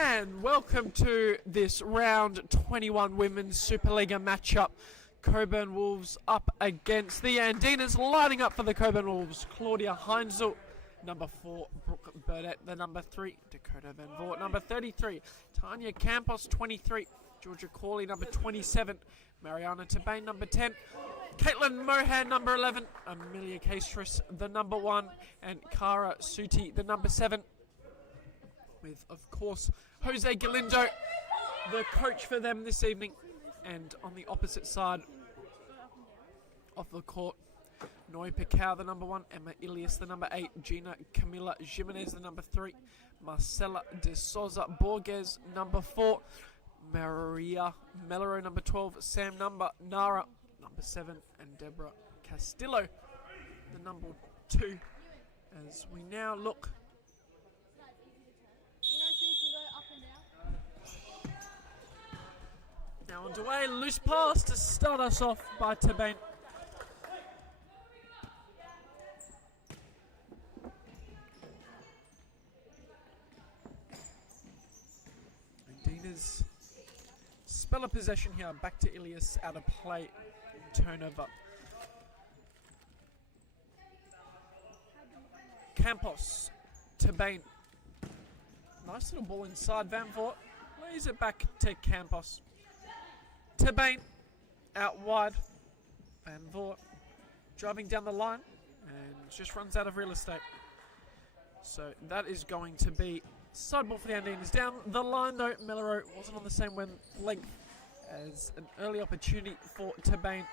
And welcome to this round 21 women's Supa-Liga matchup. Cockburn Wolves up against the Andinas, lining up for the Cockburn Wolves. Claudia Heinzel, number 4, Brooke Burdett, the number 3, Dakota Van Voort, number 33, Tanya Campos, 23, Georgia Corley, number 27, Mariana Tabane, number 10, Caitlin Mohan, number 11, Amelia Castris, the number 1, and Cara Suti, the number 7. With, of course, Jose Galindo, the coach for them this evening. And on the opposite side of the court, Noi Picau, the number 1, Emma Ilias, the number 8, Gina Camila Jimenez, the number 3, Marcela de Souza Borges, number 4, Maria Melero, number 12, Sam Nara, number 7, and Deborah Castillo, the number 2, as we now look. Now underway, loose pass to start us off by Tabane. Andinas spell of possession here, back to Ilias, out of play, turnover. Campos, Tabane. Nice little ball inside, Van Voort lays it back to Campos. Tabane out wide, Van Voort driving down the line and just runs out of real estate. So that is going to be side ball for the Andinas. Down the line though, Melero wasn't on the same length as an early opportunity for Tabane.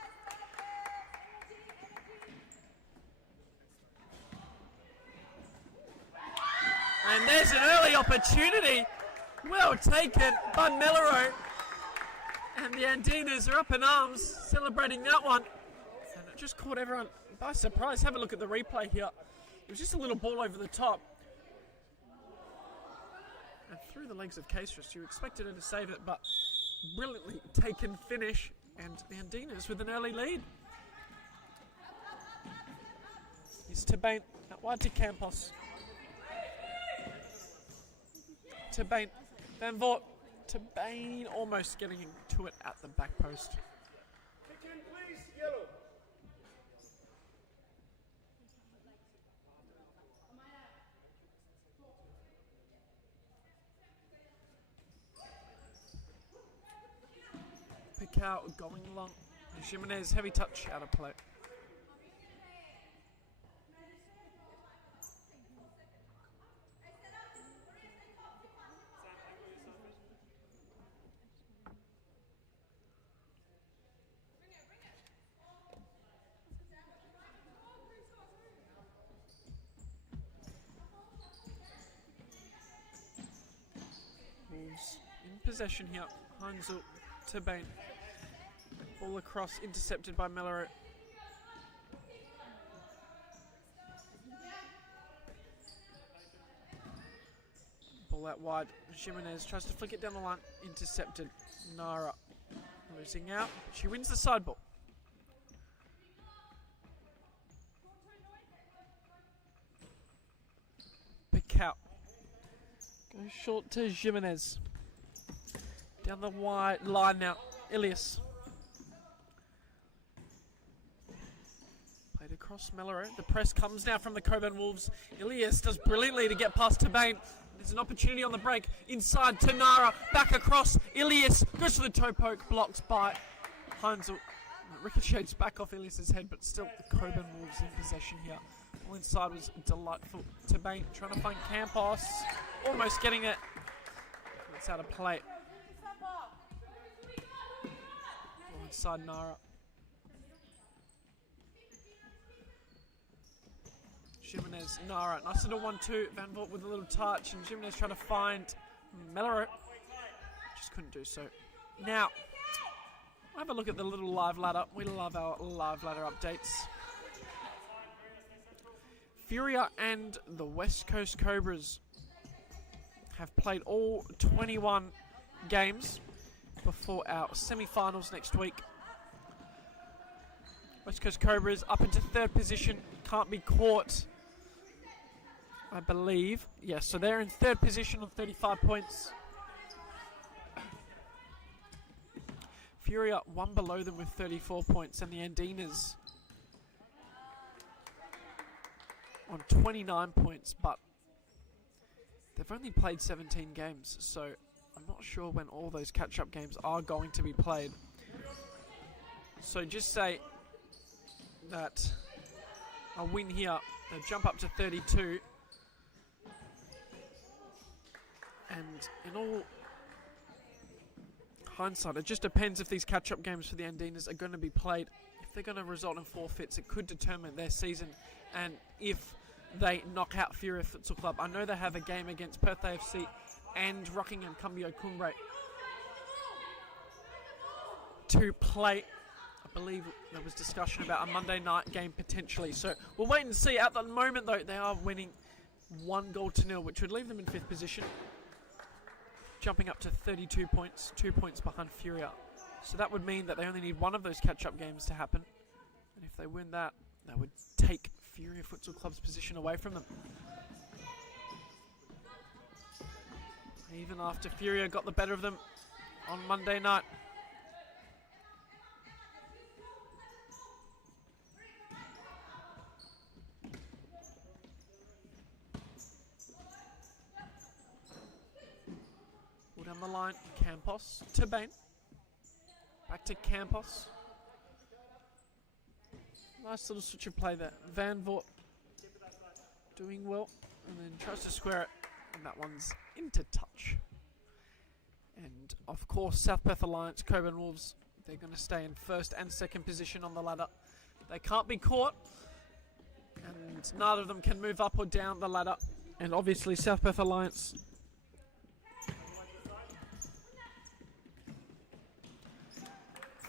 And there's an early opportunity, well taken by Melero. And the Andinas are up in arms, celebrating that one. And it just caught everyone by surprise. Have a look at the replay here. It was just a little ball over the top. And through the legs of Castris, you expected her to save it, but brilliantly taken finish. And the Andinas with an early lead. Here's Tabane out wide to Campos. Tabane, Van Voort. Tabane almost getting to it at the back post. Kitchen, please, yellow. Picau going long. Jimenez, heavy touch, out of play. Wolves in possession here. Heinzel, Tabane. Ball across, intercepted by Melero. Ball out wide. Jimenez tries to flick it down the line. Intercepted. Nara losing out. She wins the side ball. Picau. Goes short to Jimenez. Down the wide line now. Ilias. Played across Melero. The press comes now from the Cockburn Wolves. Ilias does brilliantly to get past Tabane. There's an opportunity on the break. Inside to Nara. Back across. Ilias goes to the toe poke. Blocked by Heinzel. Ricochets back off Ilias' head, but still the Cockburn Wolves in possession here. All inside was delightful. Tabane trying to find Campos. Almost getting it. It's out of play. All inside Nara. Jimenez, Nara. Nice little 1-2. Van Voort with a little touch. And Jimenez trying to find Melero. Just couldn't do so. Now, have a look at the little live ladder. We love our live ladder updates. Furia and the West Coast Cobras have played all 21 games before our semi-finals next week. West Coast Cobras up into 3rd position, can't be caught, I believe. Yes, so they're in 3rd position on 35 points. Furia one below them with 34 points, and the Andinas on 29 points, but they've only played 17 games, so I'm not sure when all those catch-up games are going to be played. So just say that a win here, they jump up to 32, and in all hindsight, it just depends if these catch-up games for the Andinas are going to be played. If they're going to result in forfeits, it could determine their season, and if they knock out Furia Futsal Club. I know they have a game against Perth AFC and Rockingham Cumbio Cumbre to play. I believe there was discussion about a Monday night game potentially, so we'll wait and see. At the moment though, they are winning 1-0, which would leave them in 5th position, jumping up to 32 points, 2 points behind Furia. So that would mean that they only need one of those catch-up games to happen, and if they win that, that would take Furia Futsal Club's position away from them. Even after Furia got the better of them on Monday night. Pull down the line, Campos to Bain. Back to Campos. Nice little switch of play there. Van Voort doing well, and then tries to square it, and that one's into touch. And of course, South Perth Alliance, Cockburn Wolves, they're going to stay in 1st and 2nd position on the ladder. They can't be caught, and neither of them can move up or down the ladder. And obviously, South Perth Alliance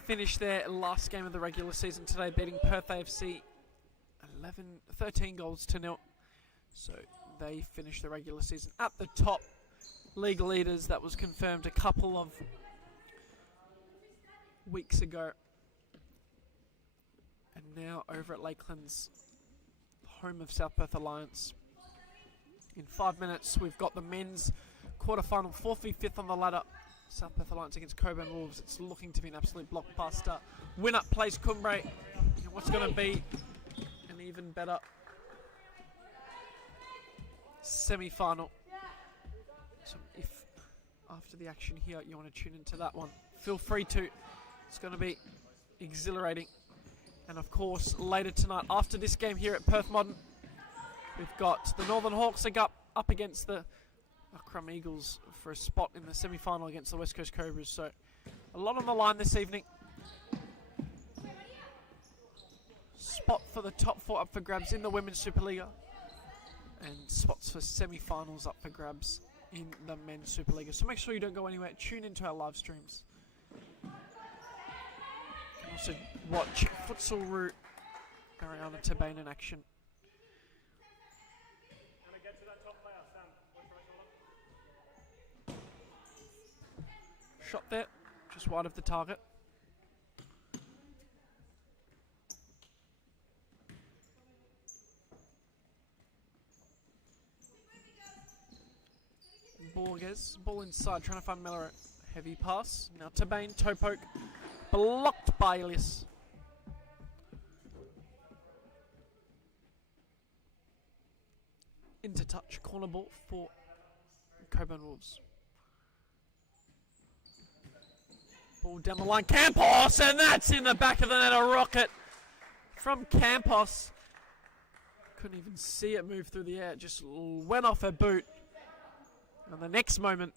finished their last game of the regular season today, beating Perth AFC 13-0. So they finished the regular season at the top. League leaders, that was confirmed a couple of weeks ago. And now over at Lakelands, home of South Perth Alliance. In 5 minutes, we've got the men's quarterfinal, 4th v 5th on the ladder. South Perth Alliance against Cockburn Wolves. It's looking to be an absolute blockbuster. Winner plays Cumbre. And what's going to be an even better semi-final. So if after the action here you want to tune into that one, feel free to. It's going to be exhilarating. And of course, later tonight, after this game here at Perth Modern, we've got the Northern Hawks up against the Crum Eagles for a spot in the semi-final against the West Coast Cobras. So a lot on the line this evening. Spot for the top 4 up for grabs in the Women's Supa-Liga, and spots for semi-finals up for grabs in the Men's Supa-Liga. So make sure you don't go anywhere. Tune into our live streams. You can also watch Futsal Root Ariana Tabane in action. Shot there, just wide of the target. Borges, ball inside, trying to find Miller. Heavy pass. Now Tabane, toe poke. Blocked by Elias. Into touch, corner ball for Cockburn Wolves. Ball down the line, Campos, and that's in the back of the net, a rocket from Campos. Couldn't even see it move through the air, it just went off her boot. And the next moment,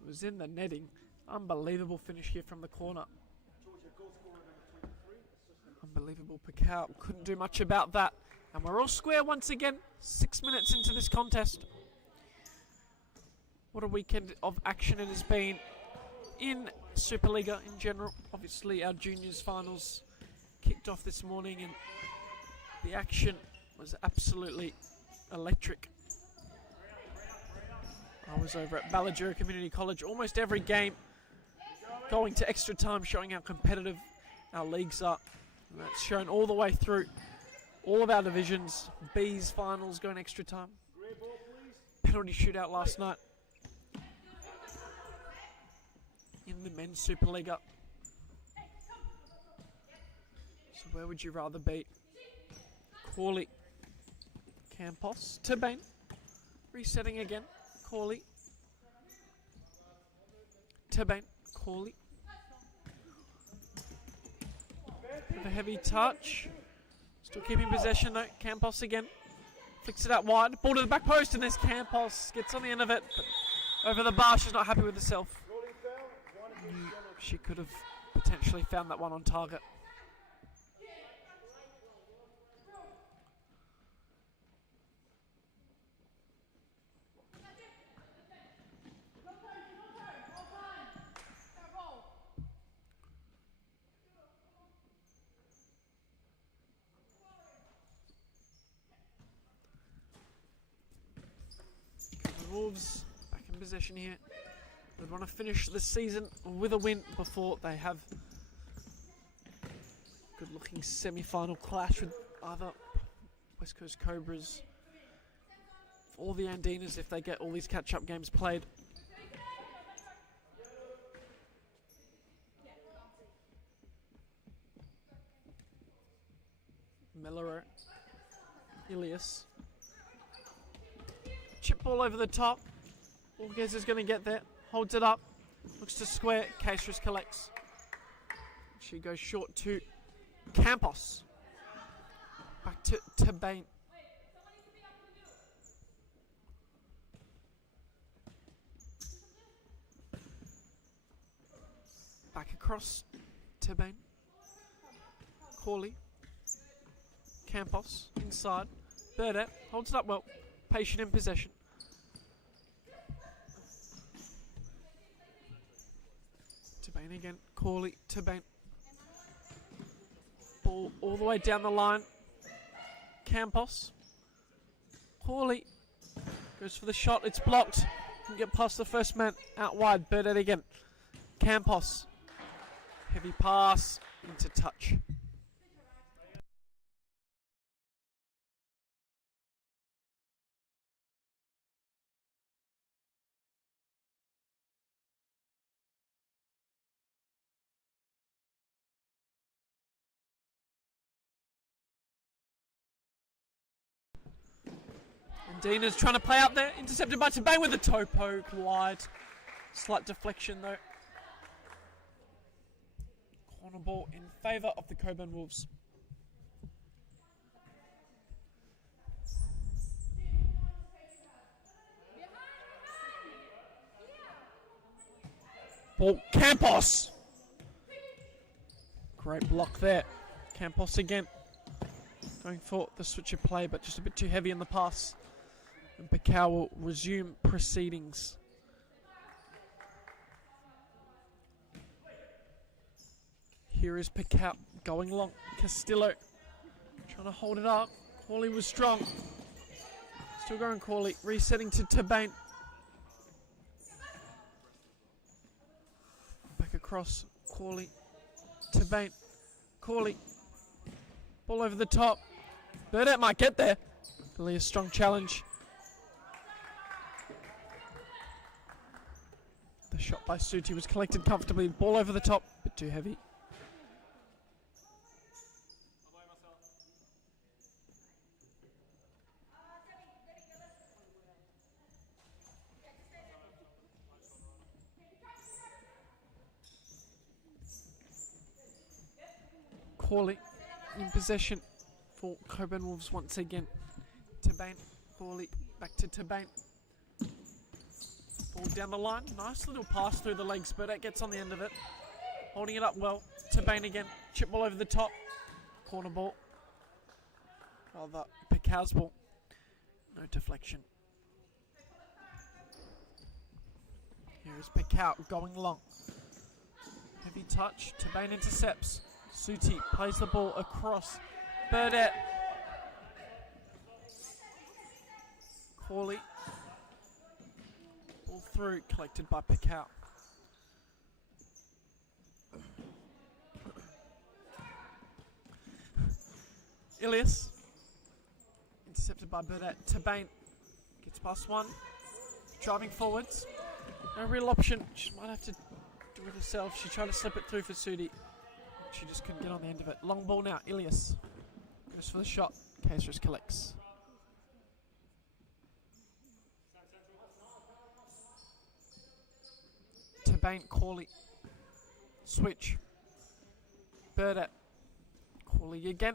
it was in the netting. Unbelievable finish here from the corner. Unbelievable. Picao couldn't do much about that. And we're all square once again, 6 minutes into this contest. What a weekend of action it has been in Supa-Liga in general. Obviously our juniors finals kicked off this morning and the action was absolutely electric. I was over at Ballajura Community College almost every game, going to extra time, showing how competitive our leagues are. And that's shown all the way through all of our divisions. B's finals going extra time. Penalty shootout last night. in the men's Supa-Liga. So where would you rather be? Corley, Campos, Tabane, resetting again. Corley, Tabane, Corley. Bit of a heavy touch. Still keeping possession though. Campos again. Flicks it out wide. Ball to the back post, and there's Campos. Gets on the end of it. But over the bar, she's not happy with herself. She could have potentially found that one on target. Wolves back in possession here. They want to finish the season with a win before they have a good-looking semi-final clash with other West Coast Cobras. For the Andinas, if they get all these catch-up games played. Mellero, Ilias. Chip ball over the top. Borges is going to get there. Holds it up. Looks to square. Castrus collects. She goes short to Campos. Back to Tabane. Back across Tabane. Corley. Campos inside. Burdett holds it up well. Patient in possession. Tabane again. Corley. Tabane. Ball all the way down the line. Campos. Corley goes for the shot. It's blocked. Can get past the first man out wide. Burdett again. Campos. Heavy pass into touch. Andinas trying to play out there, intercepted by Tabane with the toe poke, wide. Slight deflection though. Corner ball in favour of the Cockburn Wolves. Ball, Campos! Great block there. Campos again. Going for the switch of play, but just a bit too heavy in the pass. And Picau will resume proceedings. Here is Picau going long. Castillo trying to hold it up. Corley was strong. Still going Corley. Resetting to Tabane. Back across. Corley. Tabane. Corley. Ball over the top. Burdett might get there. Really a strong challenge. The shot by Suti was collected comfortably. Ball over the top, but too heavy. Corley in possession for Cockburn Wolves once again. Tabane, Corley, back to Tabane. Ball down the line. Nice little pass through the legs, but it gets on the end of it. Holding it up well. Tabane again. Chip ball over the top. Corner ball. Rather, Picau's ball. No deflection. Here is Picau going long. Heavy touch. Tabane intercepts. Suti plays the ball across. Burdett. Corley. Ball through, collected by Picau. Ilias. Intercepted by Burdett. Tabane gets past one. Driving forwards. No real option. She might have to do it herself. She tried to slip it through for Sudi. She just couldn't get on the end of it. Long ball now. Ilias goes for the shot. Caceres collects. Tabane, Corley. Switch. Burdett. Corley again.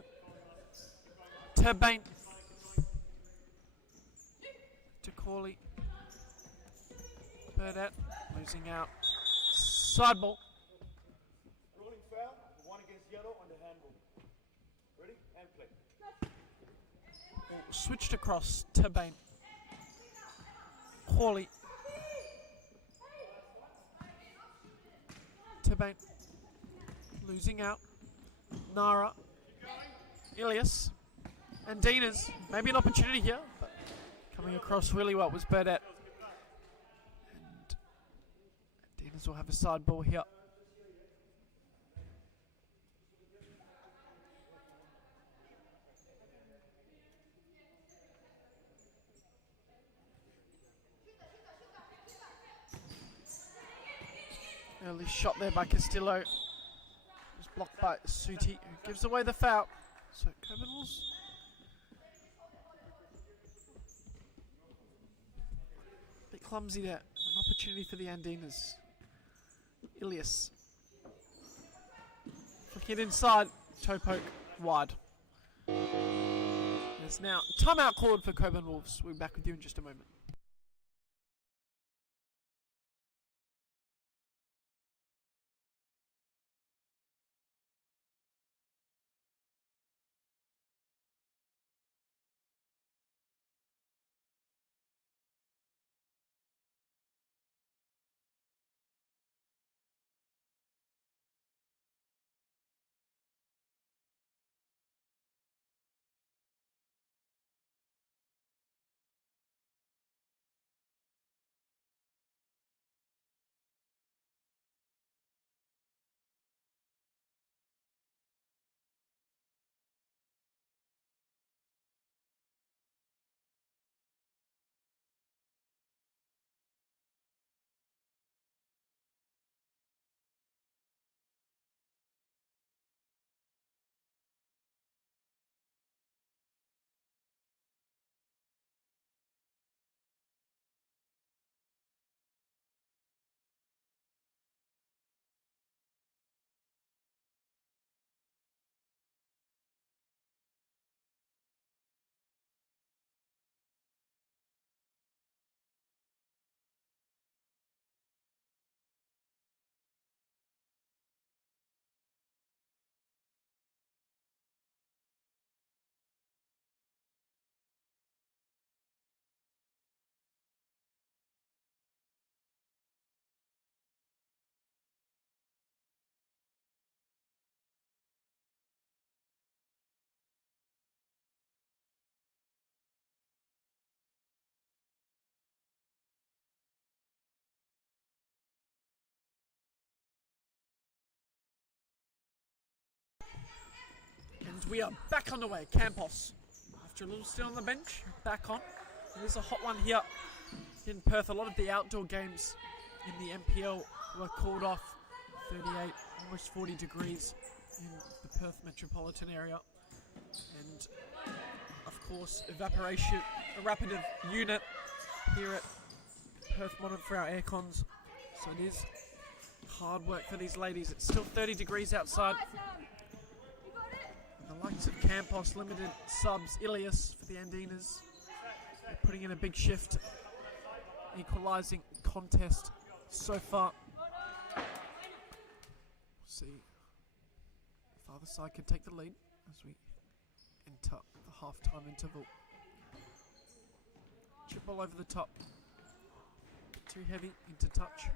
Tabane. To Corley. Burdett. Losing out. Side ball. Rolling foul, the one against yellow on the handball. Ready? And play. Switched across. Tabane. Corley. Tabane. Losing out. Nara. Ilias. Andinas. Maybe an opportunity here, but coming across really well was Burdett. And Andinas will have a side ball here. Early shot there by Castillo. It was blocked by Suti, who gives away the foul. So Cockburn Wolves a bit clumsy there. An opportunity for the Andinas. Ilias. Flick it inside. Toe poke wide. There's now timeout called for Cockburn Wolves. We'll be back with you in just a moment. And we are back on the way. Campos, after a little stint on the bench, back on. There's a hot one here in Perth. A lot of the outdoor games in the NPL were called off. 38, almost 40 degrees in the Perth metropolitan area. And of course, evaporation, a rapid unit here at Perth Modern for our aircons. So it is hard work for these ladies. It's still 30 degrees outside. The likes of Campos, limited subs, Ilias for the Andinas. They're putting in a big shift, equalising contest so far. We'll see if either side can take the lead as we enter the half-time interval. Chip ball over the top. Too heavy, into touch.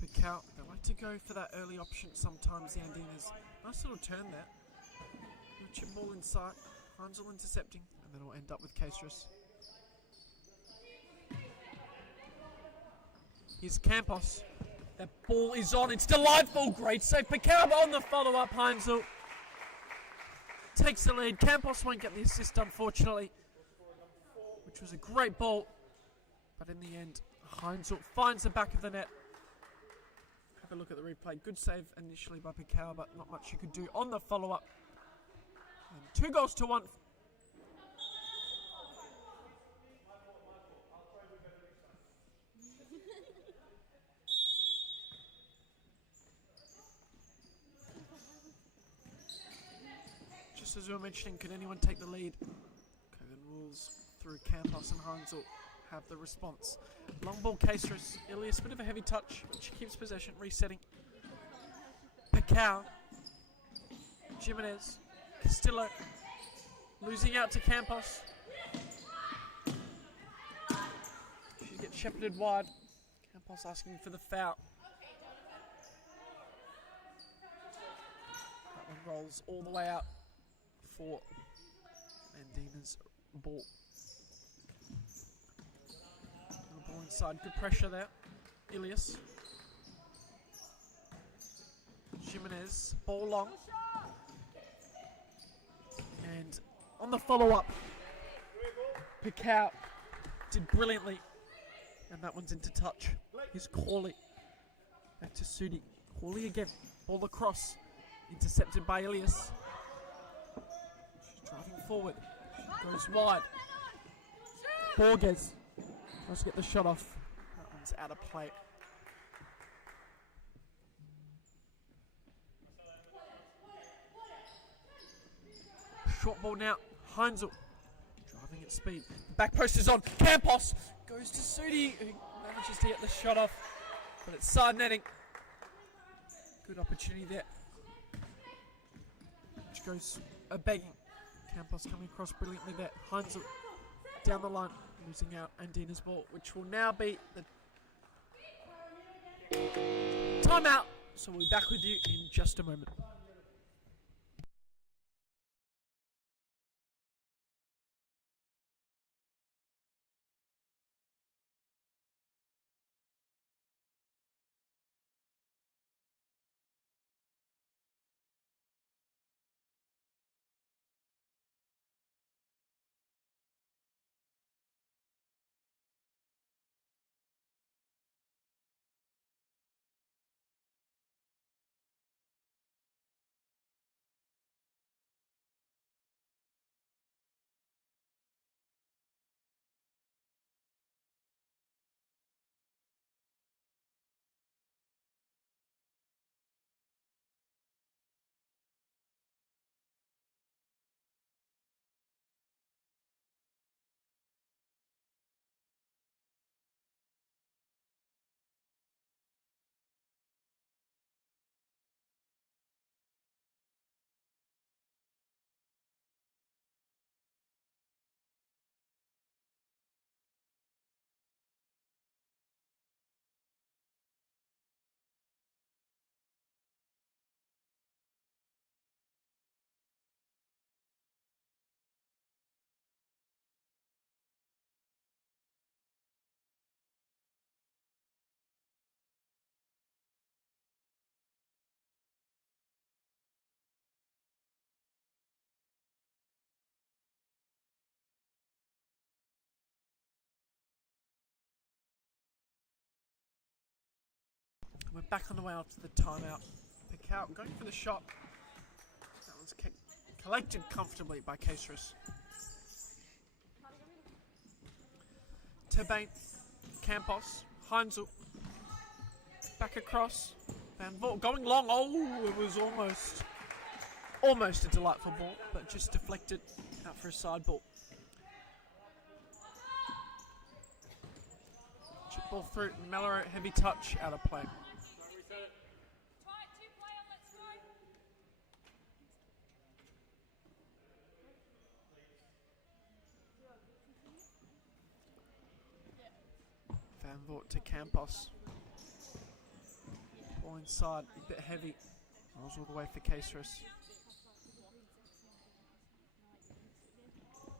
Pickout. They like to go for that early option sometimes, the Andinas. Nice little turn there. Little chip ball inside. Hansel intercepting, and then it'll end up with Caceres. Here's Campos. That ball is on. It's delightful. Great save. Pickout on the follow-up. Hansel takes the lead. Campos won't get the assist, unfortunately. We'll which was a great ball. But in the end, Heinzel finds the back of the net. Have a look at the replay. Good save initially by Picao, but not much you could do on the follow-up. And 2-1. Just as we were mentioning, could anyone take the lead? Cockburn Wolves through Campos and Heinzel have the response. Long ball, Caceres. Ilias, bit of a heavy touch, but she keeps possession, resetting. Picao. Jimenez. Castillo. Losing out to Campos. She gets shepherded wide. Campos asking for the foul. That one rolls all the way out for Andinas' ball. Ball inside, good pressure there. Ilias. Jimenez, ball long. And on the follow-up, Picao did brilliantly. And that one's into touch. Here's Corley. Back to Sudi. Corley again. Ball across. Intercepted by Ilias. She's driving forward. She goes wide. Borges. Tries to get the shot off. That one's out of play. Short ball now. Heinzel driving at speed. The back post is on. Campos goes to Sudi, who manages to get the shot off, but it's side netting. Good opportunity there. Which goes begging. Campos coming across brilliantly there. Heinzel down the line, losing out Andinas' ball, which will now be the timeout. So we'll be back with you in just a moment. We're back on the way out to the timeout. Picao going for the shot. That one's collected comfortably by Caceres. Terbane, Campos, Heinzel. Back across. Van Voort going long. Oh, it was almost a delightful ball, but just deflected out for a side ball. Chip ball through. Mellor, heavy touch, out of play. Van Voort to Campos. Ball inside, a bit heavy. Rolls all the way for Caceres.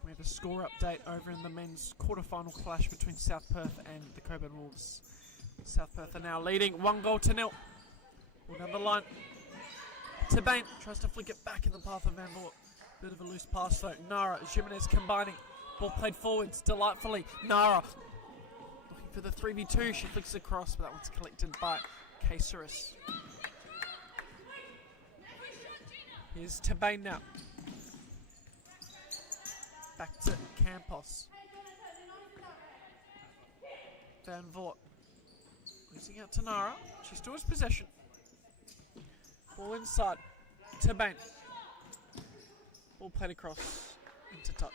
We have a score update over in the men's quarter-final clash between South Perth and the Cockburn Wolves. South Perth are now leading 1-0. Ball down the line. Terbane tries to flick it back in the path of Van Voort. Bit of a loose pass though. Nara, Jimenez combining. Ball played forwards delightfully. Nara looking for the 3v2. She flicks across, but that one's collected by Caceres. Here's Tabane now. Back to Campos. Van Voort. Losing out to Nara. She still has possession. Ball inside. Tabane. Ball played across into touch.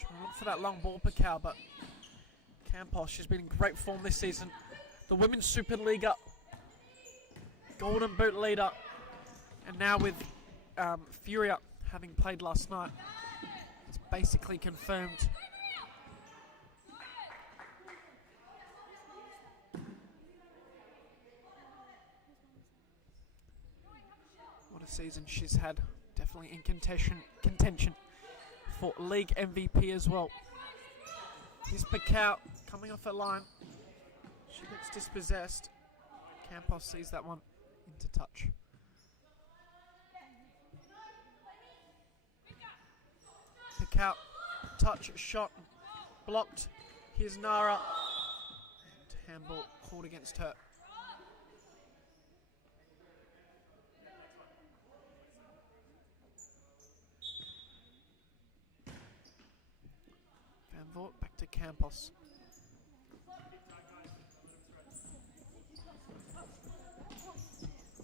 Trying to look for that long ball per cow, but Campos, she's been in great form this season. The Women's Supa-Liga Golden Boot leader. And now with Furia having played last night, it's basically confirmed. What a season she's had. Definitely in contention for league MVP as well. Here's Pacau coming off her line. She looks dispossessed. Campos sees that one into touch. Pacau, touch, shot, blocked. Here's Nara. And handball called against her. Van Voort back to Campos.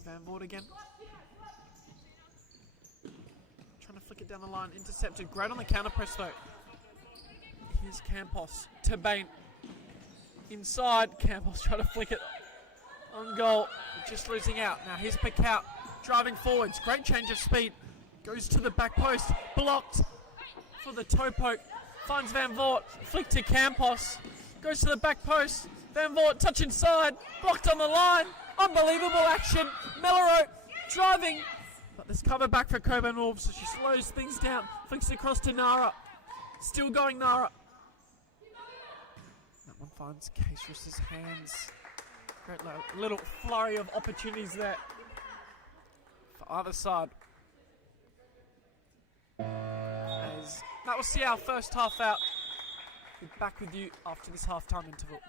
Van Voort again. Trying to flick it down the line. Intercepted. Great on the counter press though. Here's Campos. Tabane. Inside. Campos trying to flick it on goal. Just losing out. Now here's Pacau. Driving forwards. Great change of speed. Goes to the back post. Blocked for the toe poke. Finds Van Voort. Flick to Campos. Goes to the back post. Van Voort touch inside. Blocked on the line. Unbelievable action. Mellerow driving. But there's cover back for Cockburn Wolves, so she slows things down. Flicks across to Nara. Still going Nara. That one finds Caceres' hands. Great little flurry of opportunities there for either side. As that will see our first half out. We'll be back with you after this halftime interval.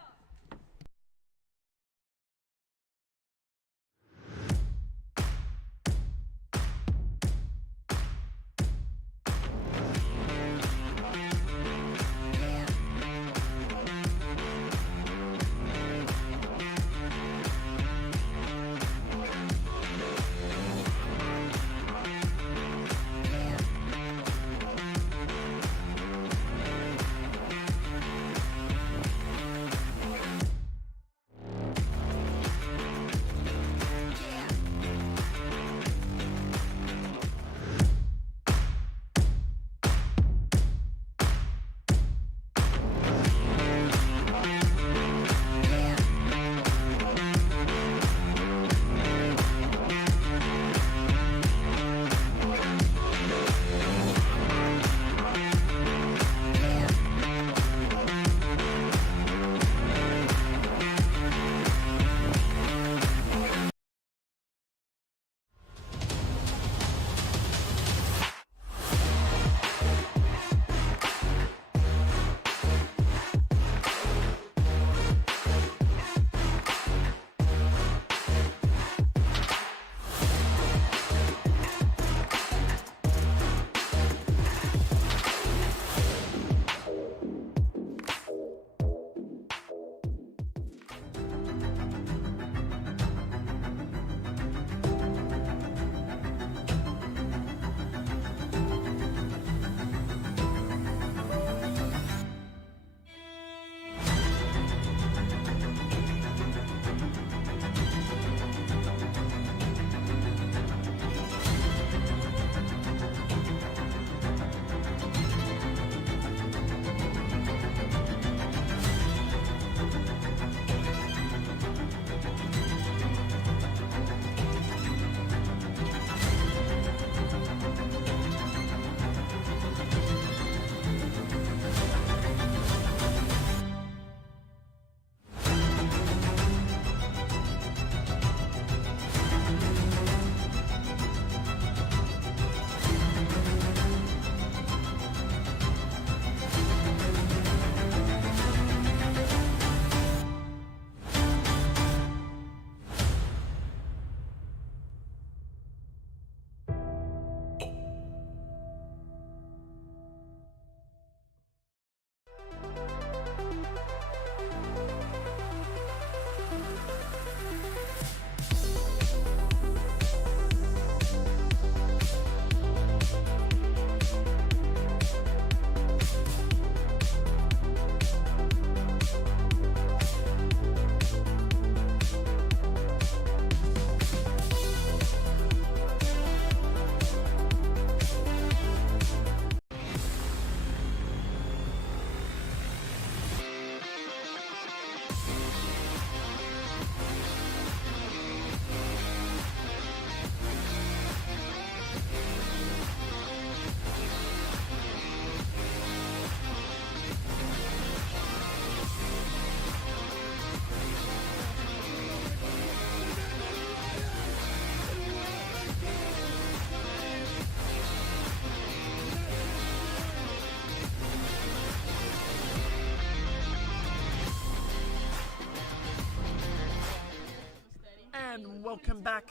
welcome back.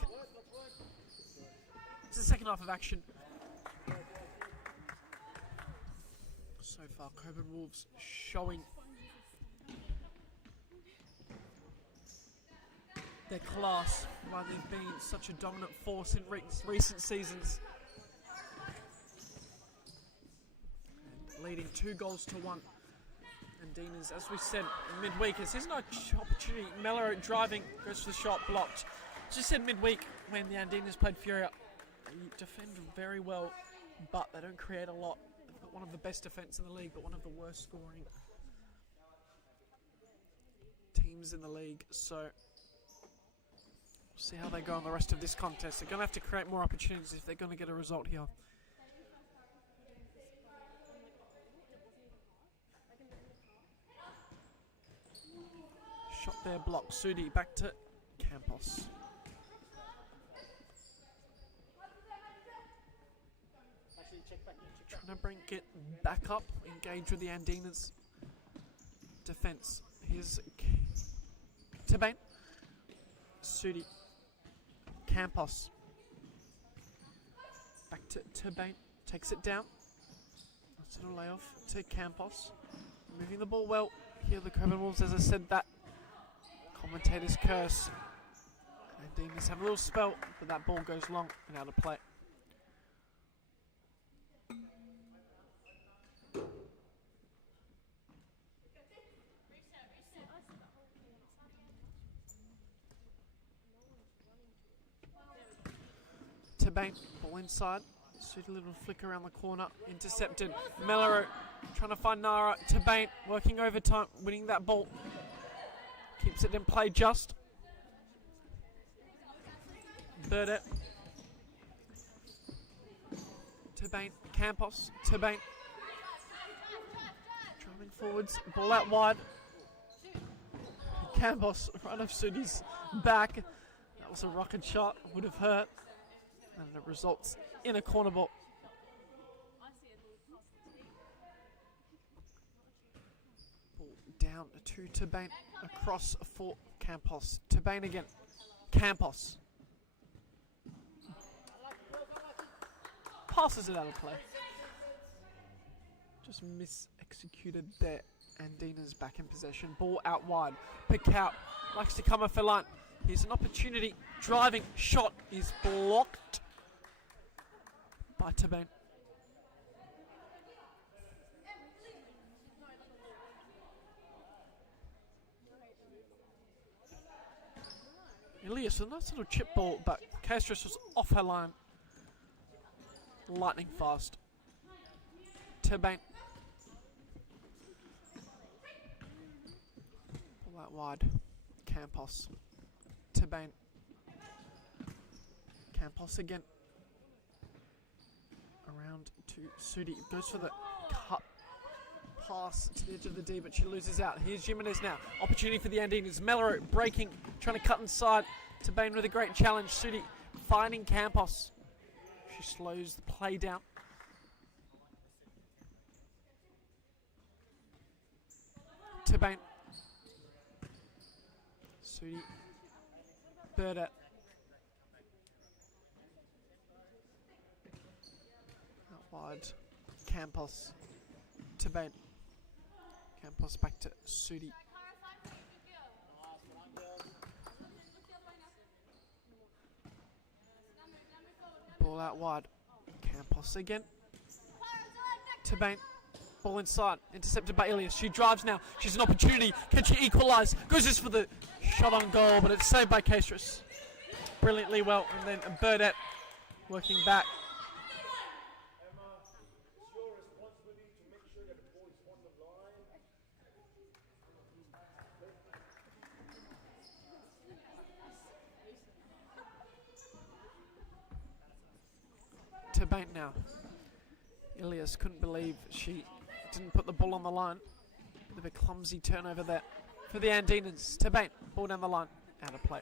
It's the second half of action. So far, Cockburn Wolves showing their class, while they've been such a dominant force in recent seasons. And leading 2-1. Andinas, as we said, midweek, as there's no opportunity. Mellor driving, goes for the shot, blocked. As we said midweek, when the Andinas played Furia, they defend very well, but they don't create a lot. They've got one of the best defence in the league, but one of the worst scoring teams in the league. So we'll see how they go on the rest of this contest. They're going to have to create more opportunities if they're going to get a result here. Shot there, block. Sudi back to Campos. Trying to get back up, engage with the Andinas defence. Here's Tebane. Sudi. Campos. Back to Tebane. Takes it down. That's a layoff to Campos. Moving the ball well. Here the Cockburn Wolves, as I said, that commentator's curse. Andinas have a little spell, but that ball goes long and out of play. Tebane, ball inside. Suit a little flick around the corner. Intercepted. Mellor trying to find Nara. Tebane working overtime, winning that ball. Keeps it in play just. Burdett. Tebane. Campos. Tebane. Driving forwards. Ball out wide. Campos right off Sudi's back. That was a rocket shot. Would have hurt. And it results in a corner ball. Ball down to Tebane. Across for Campos. Tebane again. Campos. Passes it out of play. Just mis-executed there. Andina's back in possession. Ball out wide. Pick out. Likes to come off the line. Here's an opportunity. Driving shot is blocked by Tebane. Elias, a nice little chip ball, but Castros was off her line. Lightning fast. Tebane. Pull that wide. Campos. Tebane. Campos again. Around to Sudi. Goes for the cut pass to the edge of the D, but she loses out. Here's Jimenez now. Opportunity for the Andinas. Mellor breaking, trying to cut inside. Tebane with a great challenge. Sudi finding Campos. She slows the play down. Tebane. Sudi. Burdett. Out wide. Campos. Tebane. Campos back to Sudi. Ball out wide. Campos again. Tebane. Ball inside. Intercepted by Elias. She drives now. She's an opportunity. Can she equalise? Goes just for the shot on goal, but it's saved by Castros. Brilliantly well. And then Burdett working back. Tebane now. Elias couldn't believe she didn't put the ball on the line. A bit of a clumsy turnover there for the Andinas. Tebane, ball down the line, out of play.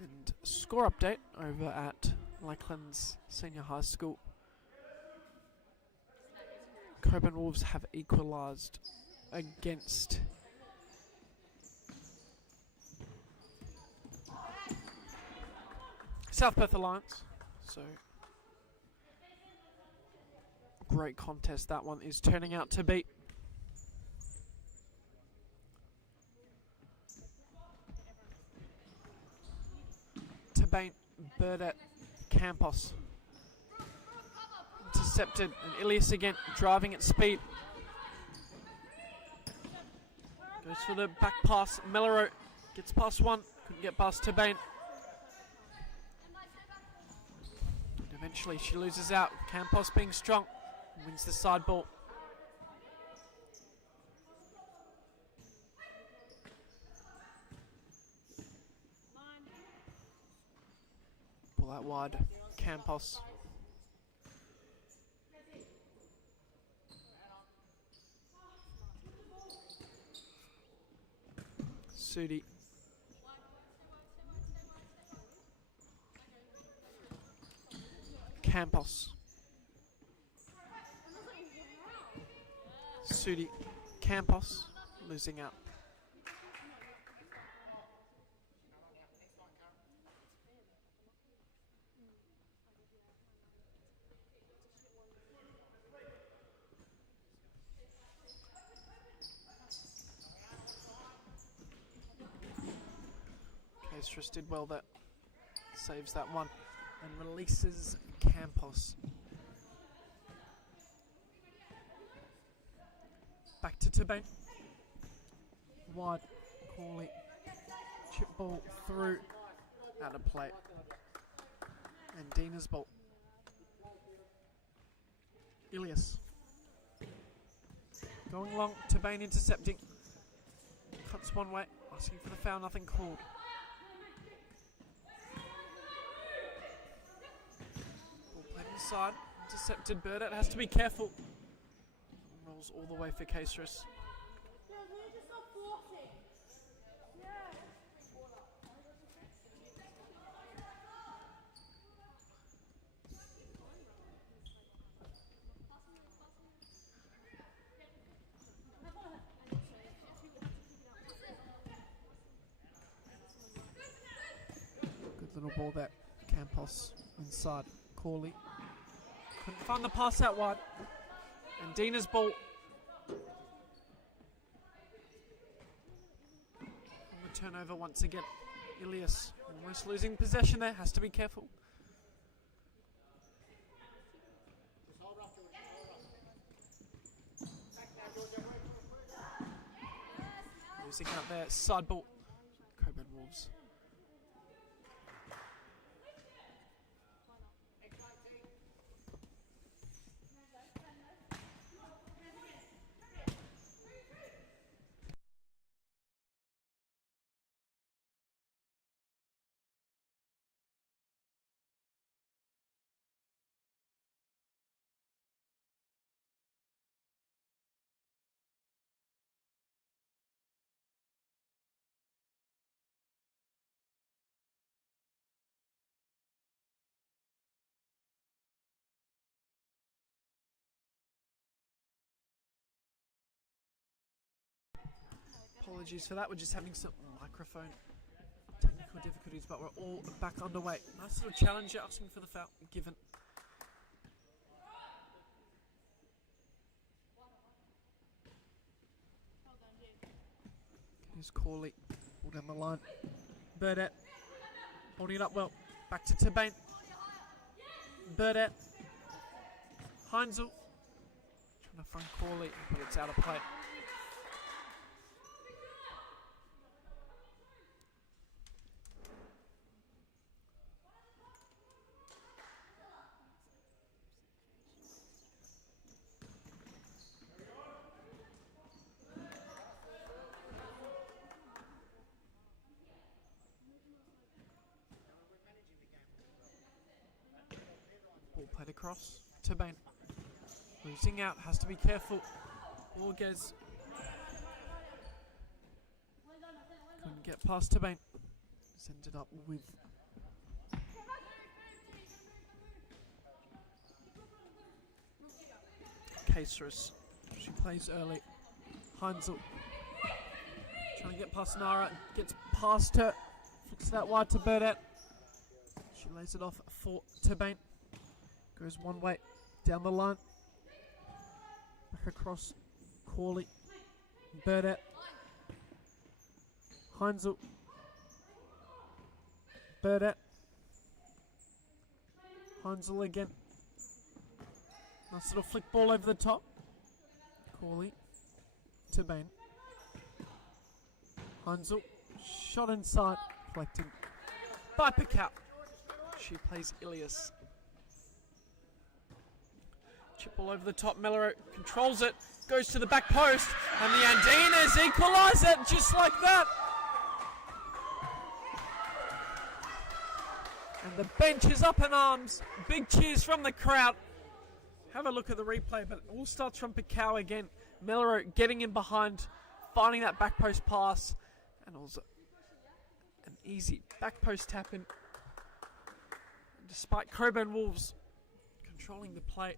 And score update over at Lakelands Senior High School. Cockburn Wolves have equalised against South Perth Alliance. So great contest that one is turning out to be. Tabane, Burdett, Campos. Intercepted, and Ilias again, driving at speed. Goes for the back pass, Mellero gets past one, couldn't get past Tabane. And eventually she loses out, Campos being strong, wins the side ball. Pull out wide, Campos. Sudi. Campos. Sudi. Campos. Losing out. Castrus did well there. Saves that one and releases Campos. Back to Tabane. Wide. Corley. Chip ball through. Out of play. Andinas ball. Ilias. Going long. Tabane intercepting. Cuts one way. Asking for the foul. Nothing called. Side, intercepted Burdett, has to be careful. Rolls all the way for Castrus. Good little ball there. Campos inside. Corley. Couldn't find the pass out wide. Andina's ball. And the turnover once again. Ilias almost losing possession there. Has to be careful. Losing out there. Side ball. Cockburn Wolves. Apologies for that, we're just having some microphone technical difficulties, but we're all back underway. Nice little challenger asking for the foul given. Here's Corley, all down the line. Burdett, holding it up well. Back to Tabane. Burdett. Heinzel. Trying to find Corley, but it's out of play. Ball played across. Tabane. Losing out, has to be careful. Borges. Couldn't get past Tabane. Just ended up with Castrus. She plays early. Heinzel trying to get past Nara, gets past her, flicks that wide to Burdett. She lays it off for Tabane. Goes one way down the line. Back across Corley. Burdett. Heinzel. Burdett. Heinzel again. Nice little flick ball over the top. Corley. Tabane. Heinzel. Shot inside. Collected by Pickout. She plays Ilias. Chip ball over the top. Mellero controls it. Goes to the back post. And the Andinas equalise it just like that. And the bench is up in arms. Big cheers from the crowd. Have a look at the replay, but it all starts from Pickout again. Mellero getting in behind, finding that back post pass, and also an easy back post tap in. Despite Cockburn Wolves controlling the play,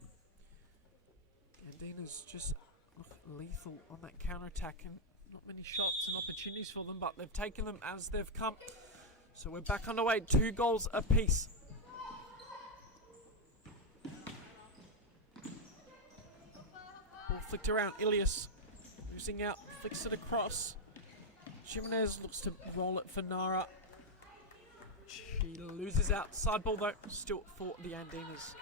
Andinas just look lethal on that counter-attack, and not many shots and opportunities for them, but they've taken them as they've come. So we're back underway, 2 goals apiece. Ball flicked around, Ilias losing out, flicks it across. Jimenez looks to roll it for Nara. She loses out, side ball though, still for the Andinas.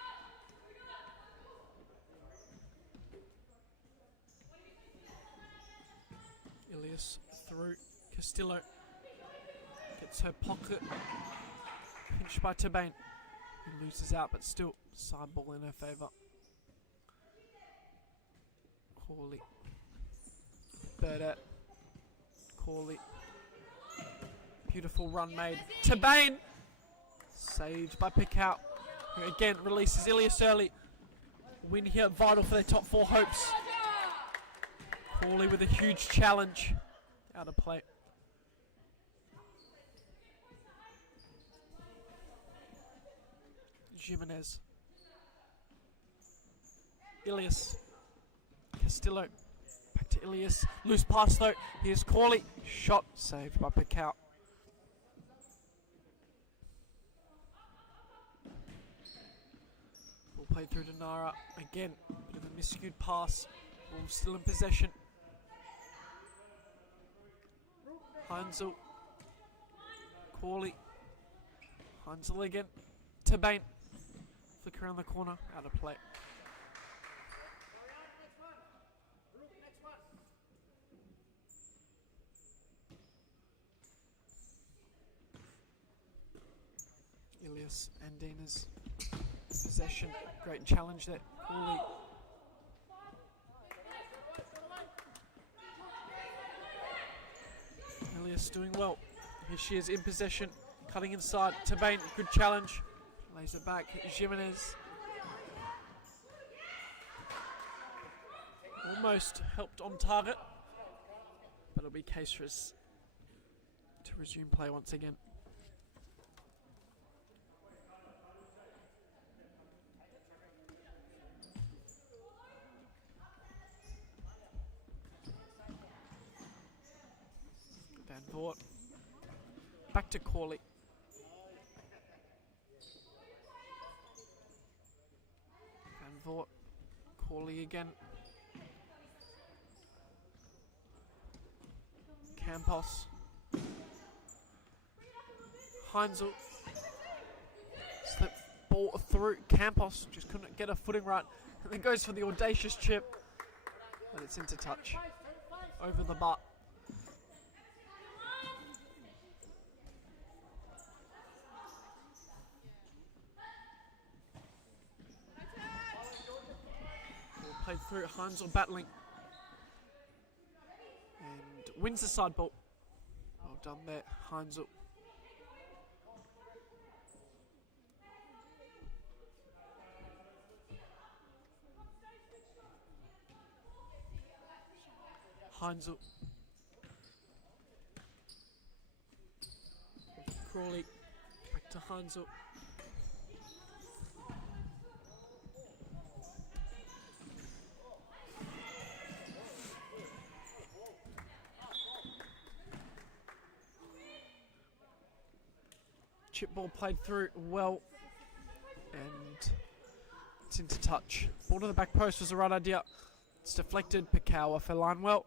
Ilias through, Castillo gets her pocket, pinched by Tabane, who loses out but still side ball in her favour. Corley, Burdett, Corley, beautiful run made. Tabane, saved by Pickout, who again releases Ilias early. Win here vital for their top 4 hopes. Corley with a huge challenge, out of play. Jimenez, Ilias, Castillo, back to Ilias, loose pass though, here's Corley, shot saved by Pickout. Ball played through to Nara, again, bit of a miscued pass, ball still in possession. Heinzel, Corley, Heinzel again, Tabane, flick around the corner, out of play. Ilias, Andinas, possession, great challenge there, Corley. Ilias doing well. Here she is in possession, cutting inside. Tabane, good challenge. Lays it back. Jimenez. Almost helped on target, but it'll be case for us to resume play once again. Van Voort. Back to Corley. Van Voort. Corley again. Campos. Heinzel. Slip ball through. Campos just couldn't get a footing right. And then goes for the audacious chip. But it's into touch. Over the butt. Played through, Heinzel battling. And wins the side ball. Well done there, Heinzel. Heinzel. Crawley. Back to Heinzel. Chip ball played through well. And it's into touch. Ball to the back post was the right idea. It's deflected. Picau off her line well.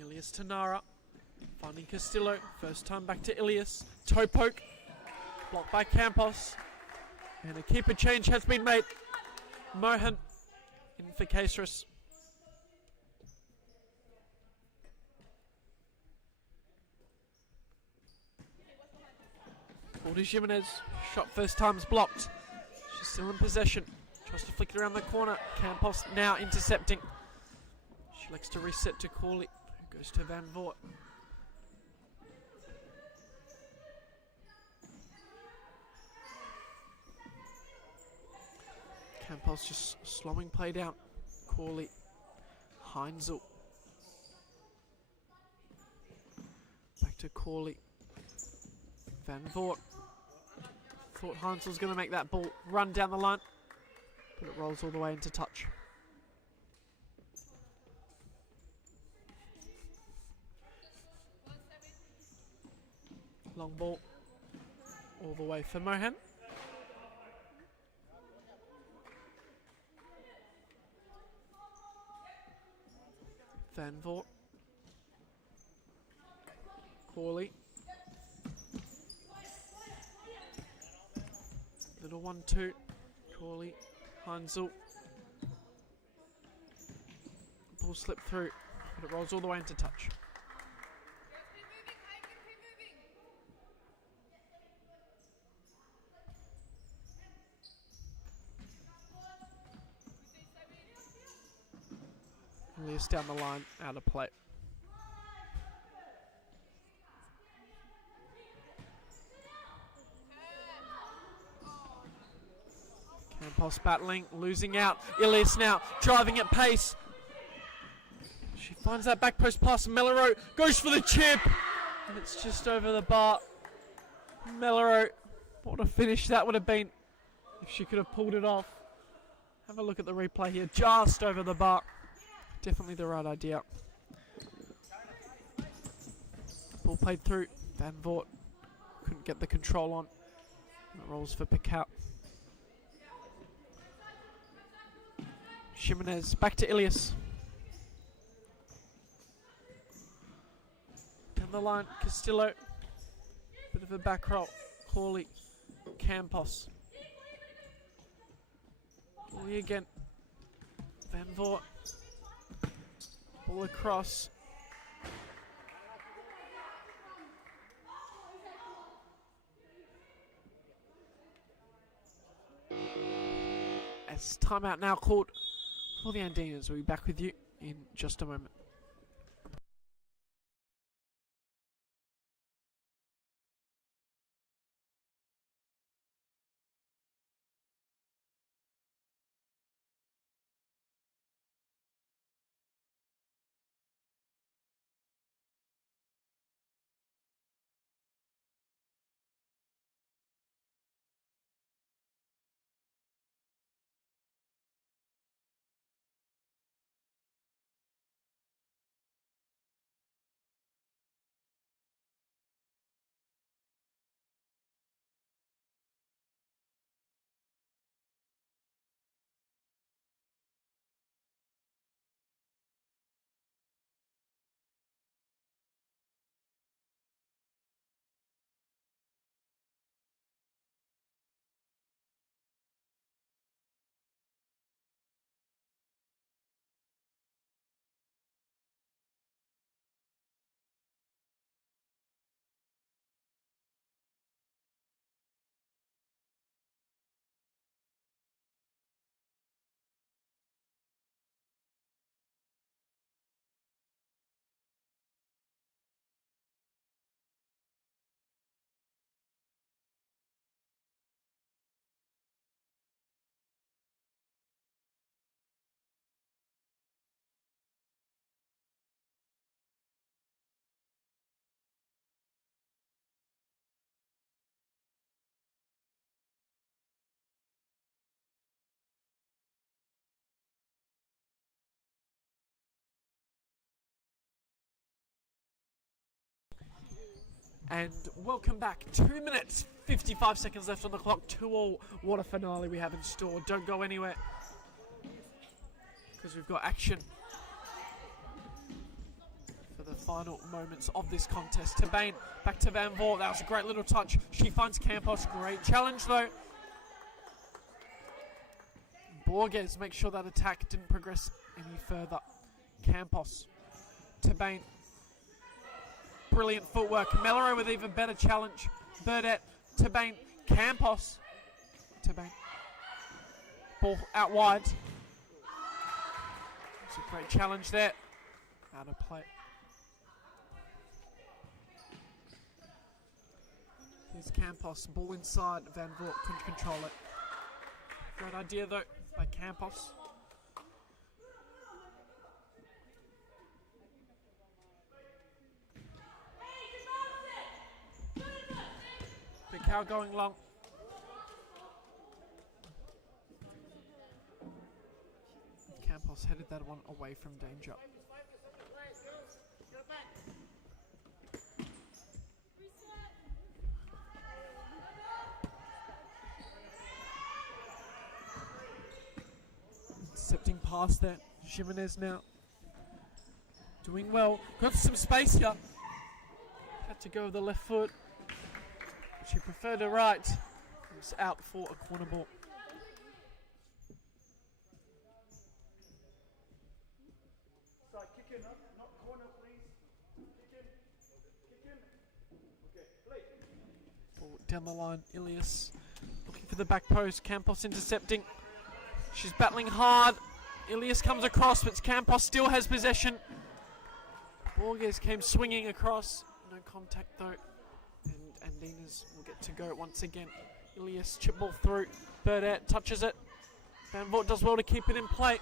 Ilias to Nara. Finding Castillo. First time back to Ilias. Toe poke. Blocked by Campos. And a keeper change has been made. Mohan in for Caceres. Ball to Jimenez. Shot first time's blocked. She's still in possession. Tries to flick it around the corner. Campos now intercepting. She likes to reset to Corley. Who goes to Van Voort. Campos just slowing play down. Corley. Heinzel. Back to Corley. Van Voort. Thought Heinzel's going to make that ball run down the line, but it rolls all the way into touch. Long ball all the way for Mohan. Van Voort. Corley. Little 1-2. Corley. Heinzel. Ball slipped through, but it rolls all the way into touch. Ilias down the line, out of play. Campos battling, losing out. Ilias now driving at pace. She finds that back post pass. Mellero goes for the chip, and it's just over the bar. Mellero, what a finish that would have been if she could have pulled it off. Have a look at the replay here, just over the bar. Definitely the right idea. Ball played through. Van Voort couldn't get the control on. It rolls for Picau. Jimenez back to Ilias. Down the line, Castillo. Bit of a back roll. Corley. Campos. Corley again. Van Voort. Ball across. As timeout now called for the Andinas. We'll be back with you in just a moment. And welcome back. 2 minutes, 55 seconds left on the clock. 2-2. What a finale we have in store. Don't go anywhere, because we've got action for the final moments of this contest. Tabane back to Van Voort. That was a great little touch. She finds Campos. Great challenge though. Borges makes sure that attack didn't progress any further. Campos. Tabane. Brilliant footwork. Mellero with even better challenge. Burdett. Tabane. Campos. Tabane. Ball out wide. It's a great challenge there. Out of play. Here's Campos. Ball inside. Van Voort couldn't control it. Great idea though by Campos. Cow going long. Campos headed that one away from danger. Intercepting pass there. Jimenez now. Doing well. Got some space here. Had to go with the left foot. She preferred her right. It's out for a corner ball. Side, kick in, not corner, please. Kick in. Kick in. Okay, play. Ball down the line. Ilias looking for the back post. Campos intercepting. She's battling hard. Ilias comes across, but Campos still has possession. Borges came swinging across. No contact though. And Andinas will get to go once again. Ilias chip ball through. Burdett touches it. Van Voort does well to keep it in play.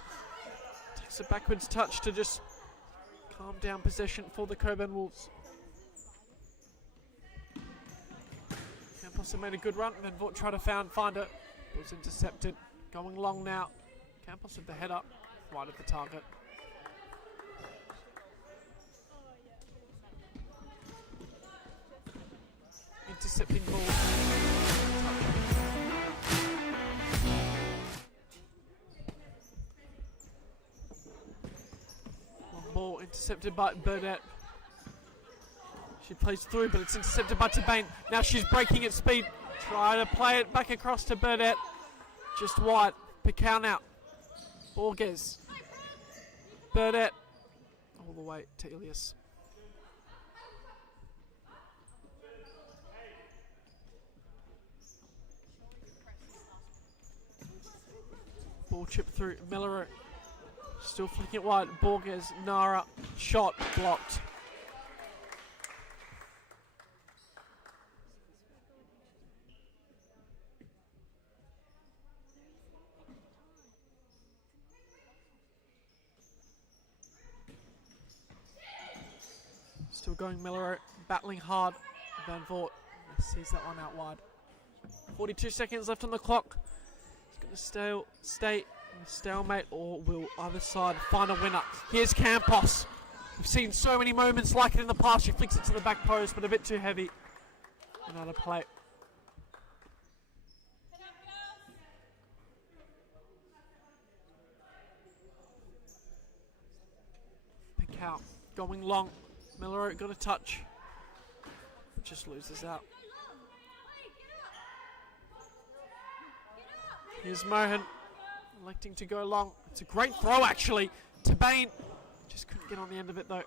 Takes a backwards touch to just calm down possession for the Cockburn Wolves. Campos have made a good run. Van Voort tried to find it. It was intercepted. Going long now. Campos with the head up. Right at the target. Intercepting ball. Long ball intercepted by Burdett. She plays through, but it's intercepted by Tabane. Now she's breaking at speed. Try to play it back across to Burdett. Just wide. Picau now. Borges. Burdett. All the way to Ilias. Ball chipped through. Mellero. Still flicking it wide. Borges. Nara. Shot. Blocked. Still going Mellero. Battling hard. Van Voort sees that one out wide. 42 seconds left on the clock. Stay in a stalemate, or will either side find a winner? Here's Campos. We've seen so many moments like it in the past. She flicks it to the back post, but a bit too heavy. Another play. Picau going long. Mellero got a touch. Just loses out. Here's Mohan, electing to go long. It's a great throw, actually. Tabane just couldn't get on the end of it, though.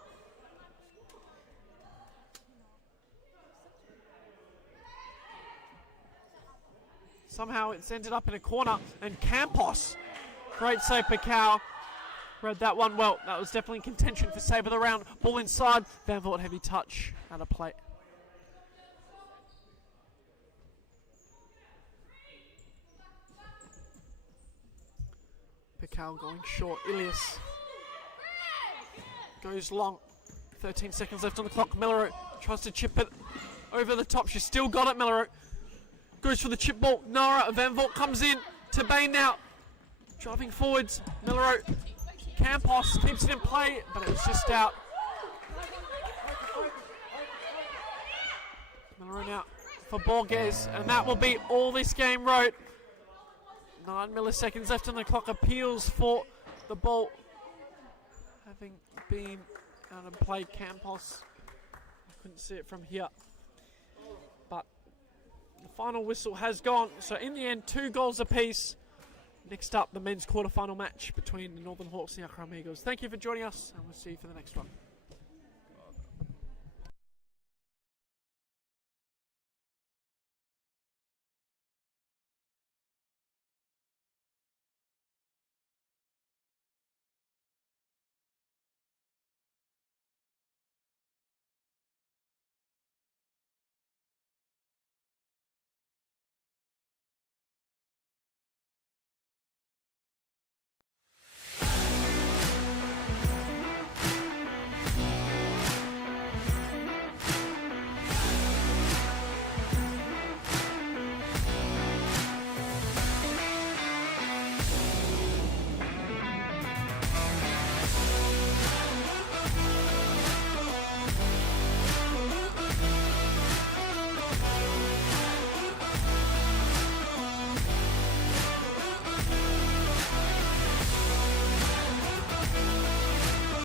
Somehow it's ended up in a corner, and Campos. Great save, Picau. Read that one well. That was definitely in contention for save of the round. Ball inside. Van Voort heavy touch. Out of play. Picau going short. Ilias goes long. 13 seconds left on the clock. Mellero tries to chip it over the top. She's still got it. Mellero goes for the chip ball. Nara. Van Voort comes in. Tabane now driving forwards. Mellero. Campos keeps it in play, but it was just out. Thrown out for Borges, and that will be all this game wrote. 9 milliseconds left on the clock. Appeals for the ball having been out of play. Campos, I couldn't see it from here, but the final whistle has gone. So in the end, 2 goals apiece. Next up, the men's quarterfinal match between the Northern Hawks and the Accra Amigos. Thank you for joining us, and we'll see you for the next one.